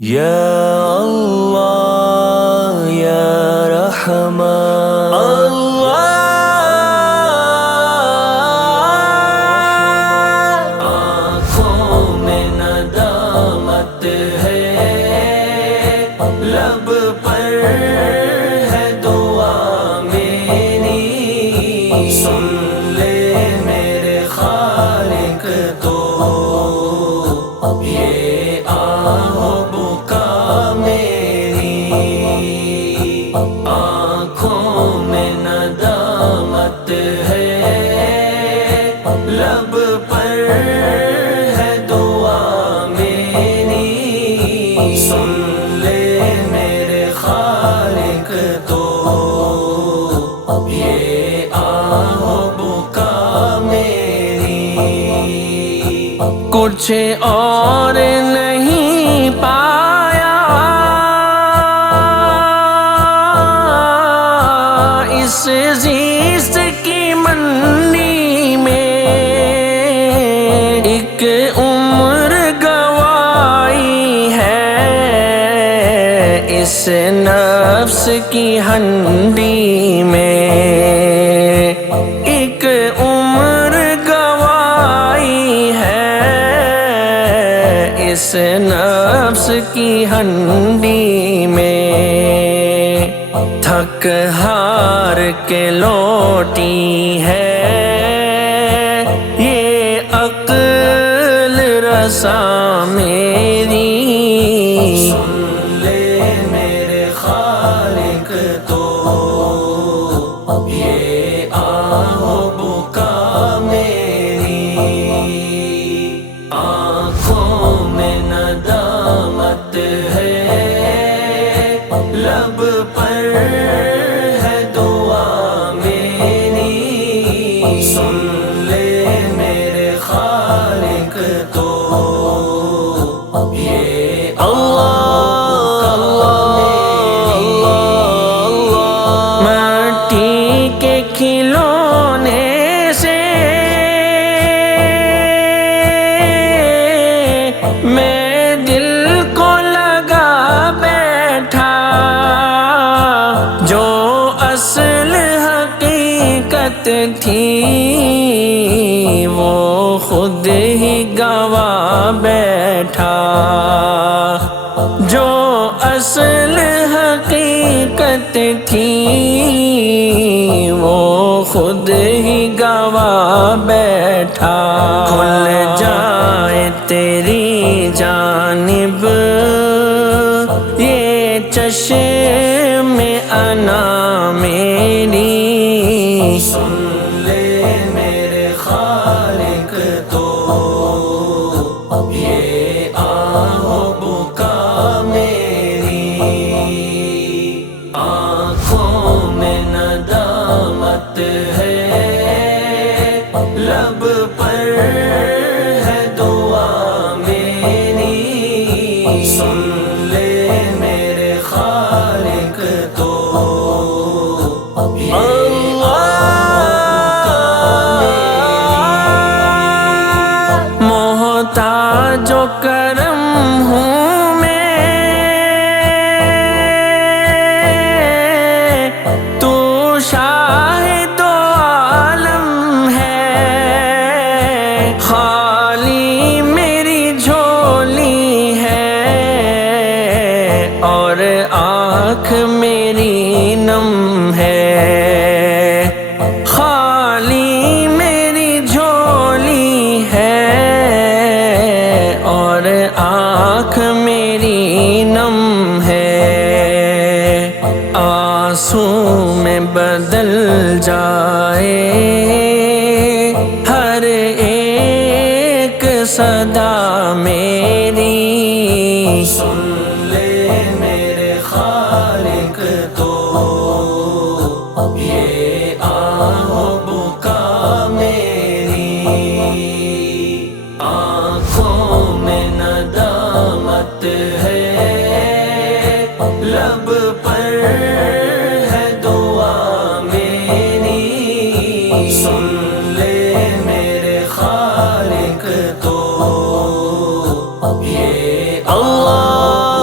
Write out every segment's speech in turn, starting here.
یا اللہ یا رحمان اللہ، آنکھوں میں ندامت ہے، لب پر ہے دعا میری، سن لے میرے خالق تو یہ آہ بکا میری، آنکھوں میں ندامت ہے، لب پر ہے دعا میری، سن لے میرے خالق تو یہ آہ بکا میری، کچھ اور نہیں پایا اس زیست کی منڈی میں، ایک عمر گوائی ہے اس نفس کی ہنڈی میں، ایک عمر گوائی ہے اس نفس کی ہنڈی میں، تھک ہار کے لوٹی ہے یہ عقل رسا میری، سن لے میرے خالق تو یہ آہ بکا میری، آنکھوں میں ندامت ہے، لب پر ہے دعا میری، سن لے میرے خالق تو یہ اللہ مٹی کے کھلونے سے میں دل کو لگا بیٹھا، جو اصل حقیقت تھی وہ خود ہی گوا بیٹھا، جو اصل حقیقت تھی وہ خود ہی گوا بیٹھا، کھل جائے تیری جانب یہ چشم عنا میری، سن لے میرے خالق تو یہ آہ بکا میری، آنکھوں میں ندامت ہے، لب پر ہے دعا میری، سن لے میرے خالق تو محتاج و کرم ہوں میں، تو شاہد و عالم ہے، خالی میری جھولی ہے اور آنکھ میری نم ہے، خالی میری جھولی ہے اور آنکھ میری نم ہے، آنسو میں بدل جائے ہر ایک صدا میری، سن لے میرے خالق تو یہ آہ بکا میری، آنکھوں میں ندامت ہے، لب پر ہے دعا میری، سن لے میرے خالق تو یہ اللہ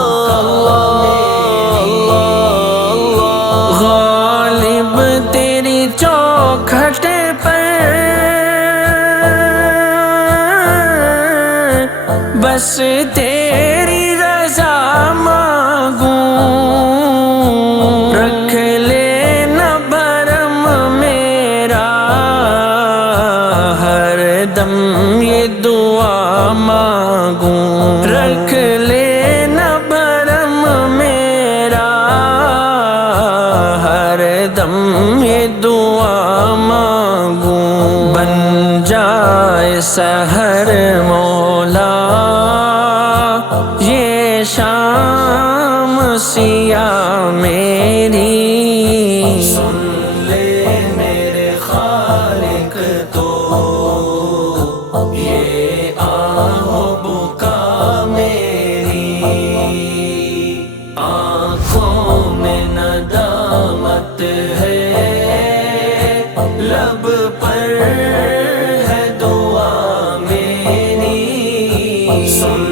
سحر مولا یہ شام سیاہ میری سن لے میرے خالق تو یہ آہ و بکا میری آنکھوں میں ندامت ہے لب پر ہے دعا میری سن